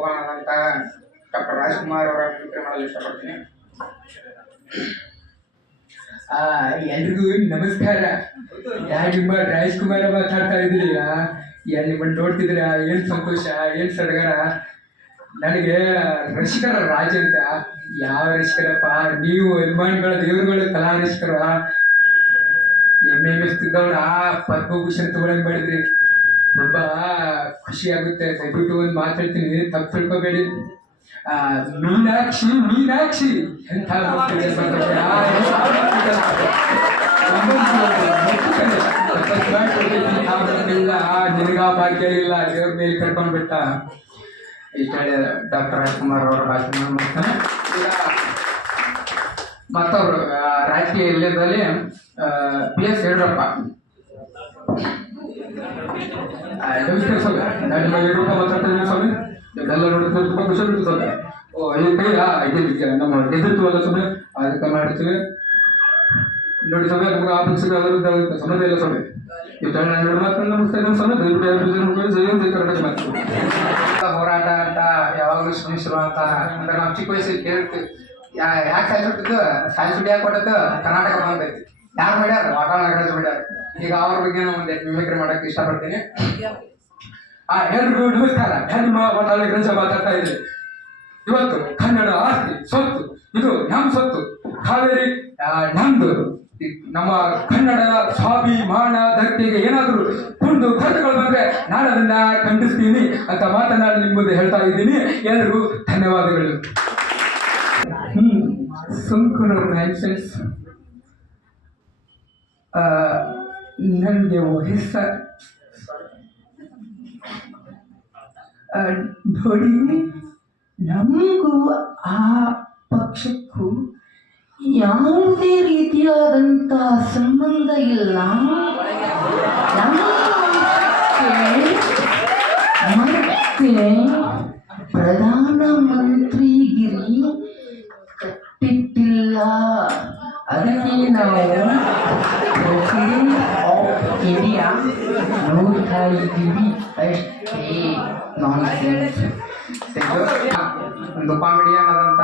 ಹೋಗೋಣ ಅಂತ ಡಾಕ್ಟರ್ ರಾಜ್ಕುಮಾರ್ ಅವರ ಮಿಮಿಕ್ರಿ ಮಾಡಲು ಇಷ್ಟಪಡ್ತೀನಿ. ಎಲ್ರಿಗೂ ನಮಸ್ಕಾರ. ನಿಮ್ಮ ರಾಜ್ಕುಮಾರ ಮಾತಾಡ್ತಾ ಇದ್ದೀರಿ. ನಿಮ್ಮನ್ನು ನೋಡ್ತಿದ್ರ ಏನ್ ಸಂತೋಷ, ಏನ್ ಸಡಗರ. ನನಗೆ ರಸಿಕರ ರಾಜ ಅಂತ. ಯಾವ ರಸಿಕರಪ್ಪ ನೀವು, ಅಭಿಮಾನಿಗಳ ದೇವರುಗಳು, ಕಲಾ ರಸಿಕರ. ಎಮ್ಮೆಸ್ತಿದ್ದವಳ ಪದ್ಮಭೂಷಣ್ ತಗೊಳಂಗ್ ಮಾಡಿದ್ರಿ. ತುಂಬಾ ಖುಷಿ ಆಗುತ್ತೆ. ದಯವಿಟ್ಟು ಒಂದು ಮಾತಾಡ್ತೀನಿ, ತಪ್ಪು ತಿಳ್ಕೊಬೇಡಿ. ಮೀನಾಕ್ಷಿ ಮೀನಾಕ್ಷಿ ಎಂಥ ನಿನಗ ಭಾಗ್ಯ ಇಲ್ಲ, ದೇವ್ರ ಮೇಲೆ ಕರ್ಕೊಂಡ್ ಬಿಟ್ಟ. ಇಷ್ಟ ಹೇಳಿ ಡಾಕ್ಟರ್ ರಾಜ್ಕುಮಾರ್ ಅವರ ಭಾಷಣ ಮಾಡ್ತಾನೆ. ಈಗ ಮತ್ತವರು ರಾಜಕೀಯ ಇಲ್ಲದಲ್ಲಿ PS ಯಡಿಯೂರಪ್ಪ. ನಮಸ್ಕಾರ ಸ್ವಾಮಿ, ನಾನು ನಿಮ್ಮ ಯಡಿಯೂರಪ್ಪ ಮಾತಾಡ್ತಿದ್ದೀನಿ ಸ್ವಾಮಿ. ಎಲ್ಲ ನೋಡಿದ್ರೆ ತುಂಬ ಖುಷಿ ಆಗುತ್ತೆ ಸ್ವಾಮಿ. ಇದೆ ನಮ್ಮ ಗೆದ್ದಿರ್ತೀವಲ್ಲ ಸ್ವಾಮಿ, ಅದಕ್ಕೆ ಮಾಡ್ತೀವಿ ನೋಡಿ ಸ್ವಾಮಿ. ನಮ್ಗೆ ಆ ಪಕ್ಷಕ್ಕೆ ಅದರ ಸಮಸ್ಯೆ ಇಲ್ಲ ಸ್ವಾಮಿ. ನಮಸ್ಕಾರ ಸ್ವಾಮಿ. ಕರ್ನಾಟಕ ಮಾಡ್ತೀವಿ. ಹೋರಾಟ ಅಂತ ಯಾವಾಗಲೂ ಶ್ರಮಿಸಿರು ಅಂತ ಅಂದ್ರೆ ನಾವು ಚಿಕ್ಕ ವಯಸ್ಸಿಗೆ ಕೇಳ್ತೀವಿ. ಯಾಕೆ ಸಾಯಿಸ್ಬಿಟ್ಟಿದ್ದು, ಸಾಯಿಸ್ಬಿಟ್ಟು ಯಾಕೆ ಕೊಟ್ಟದ್ದು, ಕರ್ನಾಟಕ ಬಂದೈತಿ. ಯಾರು ಮಾಡ್ಯಾರ, ವಾಟಾಳ್ ನಾಗರಾಜ್ ಮಾಡ್ಯಾರ. ಈಗ ಅವ್ರ ಬಗ್ಗೆ ನಾವು ಒಂದು ಮಿಮಿಕ್ರಿ ಮಾಡಕ್ಕೆ ಇಷ್ಟಪಡ್ತೀನಿ. ಎಲ್ರಿಗೂ ನಮಸ್ಕಾರ. ನಿಮ್ಮ ವಾಟಾಳ್ ನಾಗರಾಜ್ ಮಾತಾಡ್ತಾ ಇದ್ದೀನಿ. ಇವತ್ತು ಕನ್ನಡ ಆಸ್ತಿ ಸೊತ್ತು, ಇದು ನಮ್ಮ ಸೊತ್ತು. ಕಾವೇರಿ ನಮ್ದು. ನಮ್ಮ ಕನ್ನಡದ ಸ್ವಾಭಿಮಾನ ಧಕ್ಕೆಗೆ ಏನಾದರೂ ಕುಂದು ಕರ್ತಗಳು ಬಂದ್ರೆ ನಾನು ಅದನ್ನ ಖಂಡಿಸ್ತೀನಿ ಅಂತ ಮಾತನಾಡಿ ನಿಮ್ಮ ಮುಂದೆ ಹೇಳ್ತಾ ಇದ್ದೀನಿ. ಎಲ್ರಿಗೂ ಧನ್ಯವಾದಗಳು. ಸುಂಕುನೂರು ನ್ಯಾನ್ಸೆನ್ಸ್. ನನಗೆ ವಯಸ್ಸ ನೋಡಿ, ನಮಗೂ ಆ ಪಕ್ಷಕ್ಕೂ ಯಾವುದೇ ರೀತಿಯಾದಂಥ ಸಂಬಂಧ ಇಲ್ಲ. ಮತ್ತೆ ಪ್ರಧಾನಮಂತ್ರಿಗಿರಿ ಕಟ್ಟಿಟ್ಟಿಲ್ಲ. ಅದಕ್ಕೆ ನಾವು ಪ್ರೆಸಿಡೆಂಟ್ ಆಫ್ ಇಂಡಿಯಾ ನೋಡ್ತಾ ಇದ್ದೀವಿ ಅಷ್ಟೇ. ನಾನ್ಸೆನ್ಸ್. ಒಂದು ಕಾಮಿಡಿಯನ್ ಆದಂಥ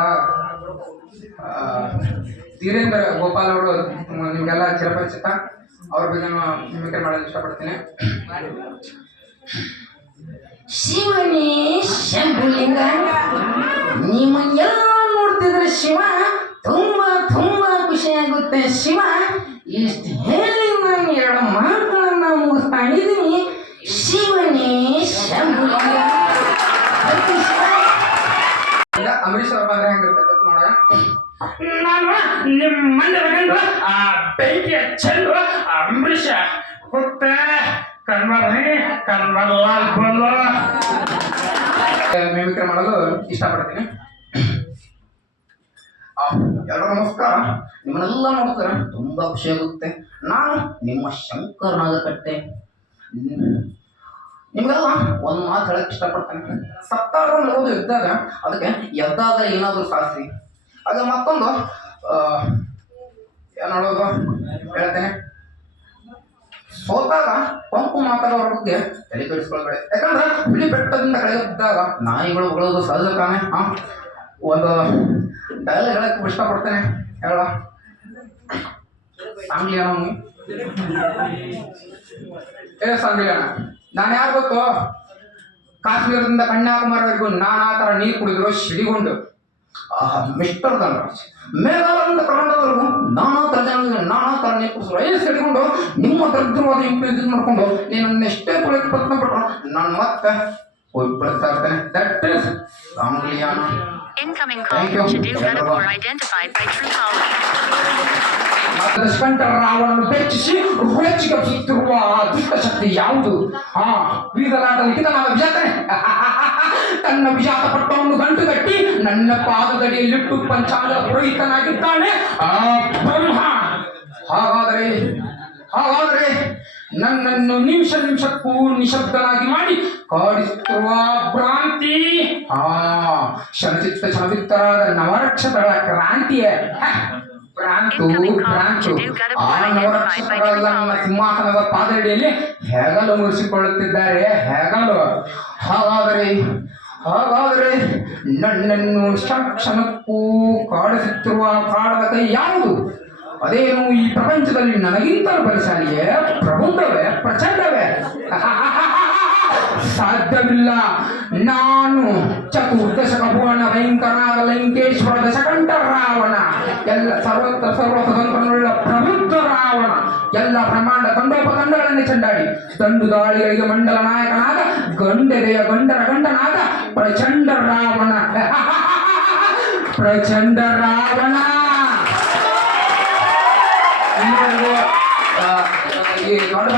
ಧೀರೇಂದ್ರ ಗೋಪಾಲ್ ಅವರು ನಿಮಗೆಲ್ಲ ಚಿರಪರಿಚಿತ. ಅವ್ರ ಬಗ್ಗೆ ಮಿಮಿಕ್ರಿ ಮಾಡಲು ಇಷ್ಟಪಡ್ತೀನಿ. ಶಿವನೇ ಶಂಭುಲಿಂಗ, ನಿಮ್ಮನ್ನೆಲ್ಲ ನೋಡ್ತಿದ್ರೆ ಶಿವ ತುಂಬಾ ತುಂಬಾ ಖುಷಿ ಆಗುತ್ತೆ. ಶಿವ, ಇಷ್ಟು ಹೇಳಿ ನಾನು ಎರಡು ಮಾತುಗಳನ್ನ ಮುಗಿಸ್ತಾ ಇದ್ದೀನಿ. ಶಿವನೇ ಶಂಭುಲಿಂಗ. ಅಂಬರೀಶ್ ಅವ್ರ ಬಂದ್ರೆ ಹೆಂಗಿರ್ತೈತೆ ನೋಡ. ನಾನು ನಿಮ್ಮ ಮನೆ ಬೆಂಕಿಯ ಚೆಲ್ಲು ಅಂಬರೀಷ ಹುಟ್ಟ ಕನ್ವರ್ಲಾಲ್ ಬೋಲು ಮಿಮಿಕ್ರಿ ಮಾಡಲು ಇಷ್ಟಪಡ್ತೀನಿ. ಎಲ್ಲರೂ ನಮಸ್ಕಾರ. ನಿಮ್ಮನ್ನೆಲ್ಲ ನೋಡ್ತಾರೆ ತುಂಬಾ ಖುಷಿ ಆಗುತ್ತೆ. ನಾನು ನಿಮ್ಮ ಶಂಕರ್ ನಾಗಕಟ್ಟೆ. ನಿಮ್ಗೆಲ್ಲ ಒಂದು ಮಾತು ಹೇಳಕ್ ಇಷ್ಟಪಡ್ತೇನೆ. ಸತ್ತಾಗ ಓದು ಇದ್ದಾಗ ಅದಕ್ಕೆ ಎದ್ದಾಗ ಏನಾದರೂ ಸಾಧಿಸಿ. ಆಗ ಮತ್ತೊಂದು ಏನೋದು ಹೇಳ್ತೇನೆ. ಸೋತಾಗ ಪಂಪು ಮಾತಾಡೋರ ಬಗ್ಗೆ ತಲೆ ಕೆಡಿಸ್ಕೊಳ್ಬೇಡಿ. ಯಾಕಂದ್ರೆ ಹುಲಿ ಬೆಟ್ಟದಿಂದ ಕಳೆದಿದ್ದಾಗ ನಾಯಿಗಳು ಉಳೋದು ಸಹಜ ತಾನೆ. ಒಂದು ಡೈಲಾಗ್ ಹೇಳಕ್ಕೆ ಇಷ್ಟಪಡ್ತೇನೆ. ಹೇಳ ಸಾಂಗ್ಲಿ ಅಣ್ಣ, ಸಾಂಗ್ಲಿ ಅಣ್ಣ, ನಾನು ಯಾರು ಗೊತ್ತು? ಕಾಶ್ಮೀರದಿಂದ ಕನ್ಯಾಕುಮಾರಿವರೆಗೂ ನಾನು ಆ ಥರ ನೀರು ಕುಡಿದ್ರು ಸಿಡಿಗೊಂಡು ಮಿಸ್ಟರ್ ಧನರಾಜ್. ಮೇಘಾಲಯದಿಂದ ಕರ್ನಾಟಕದವರೆಗೂ ನಾನಾ ಥರ ಜನ ನಾನಾ ಥರ ನೀರು ಕುಡಿದ್ರು ವಯಸ್ಸು ಹಿಡ್ಕೊಂಡು ನಿಮ್ಮ ದರಿದ್ರವಾದ ಇಂಪ್ರೂವ್ ಮಾಡ್ಕೊಂಡು ನೀನನ್ನು ಎಷ್ಟೇ ಕುಳಿತು ಪ್ರಯತ್ನ ಪಟ್ಟರು ನಾನು ಮತ್ತೆ ಹೋಗಿ ಬರ್ತಾ ಇರ್ತೇನೆ. That is Sangliana. ದುಷ್ಕಂಠ ರಾವಣನು ಬೆಚ್ಚಿಸಿ ಹೊಚ್ಚಿಗಪ್ಪಿಸುತ್ತಿರುವ ದುಷ್ಟಶಕ್ತಿ ಯಾವುದು? ಬೀದಲಾಟ ಲಿಖಿತನಾದ ವಿಜಾತನೆ. ತನ್ನ ವಿಜಾತ ಪಟ್ಟವನ್ನು ಗಂಟು ಕಟ್ಟಿ ನನ್ನ ಪಾದದಡಿಯಲ್ಲಿಟ್ಟು ಪಂಚಾಂಗ ಪುರೋಹಿತನಾಗಿದ್ದಾನೆ ಆ ಬ್ರಹ್ಮ. ಹಾಗಾದರೆ ನನ್ನನ್ನು ನಿಮಿಷಕ್ಕೂ ನಿಶಬ್ದನಾಗಿ ಮಾಡಿ ಕಾಡಿಸುತ್ತಿರುವ ಭ್ರಾಂತಿ ಶನಚಿತ್ತರಾದ ನವರಕ್ಷತಗಳ ಕ್ರಾಂತಿಯೇ. ಭ್ರಾಂತು ಆ ನವರಕ್ಷಕರೆಲ್ಲ ನನ್ನ ಸಿಂಹಾಸನದ ಪಾದಡಿಯಲ್ಲಿ ಹೆಗಲು ಮುರಿಸಿಕೊಳ್ಳುತ್ತಿದ್ದಾರೆ. ಹೆಗಲು. ಹಾಗಾದರೆ ಹಾಗಾದರೆ ನನ್ನನ್ನು ಕ್ಷಣಕ್ಕೂ ಕಾಡಿಸುತ್ತಿರುವ ಕಾಡದ ಕೈ ಯಾವುದು? ಅದೇನು ಈ ಪ್ರಪಂಚದಲ್ಲಿ ನನಗಿಂತಲೂ ಬಲಶಾಲಿಯೇ, ಪ್ರಬುದ್ಧವೇ, ಪ್ರಚಂಡವೇ? ಸಾಧ್ಯವಿಲ್ಲ. ನಾನು ಚತುರ್ದಶಕ ಭುವನ ಭಯಂಕರನಾದ ಲಂಕೇಶ್ವರ ದಶಕಂಠ ರಾವಣ, ಎಲ್ಲ ಸರ್ವತ್ರ ಸರ್ವ ಸ್ವತಂತ್ರನುಳ್ಳ ಪ್ರಬುದ್ಧ ರಾವಣ, ಎಲ್ಲ ಬ್ರಹ್ಮಾಂಡ ಖಂಡೋಪಖಂಡಗಳನ್ನೇ ಚಂಡಾಡಿ ದಂಡು ದಾಳಿಗಳಿಗೆ ಮಂಡಲ ನಾಯಕನಾದ ಗಂಡೆದೆಯ ಗಂಡರ ಗಂಡನಾದ ಪ್ರಚಂಡ ರಾವಣ. ಪ್ರಚಂಡ ರಾವಣ. ಈ ದೊಡ್ಡ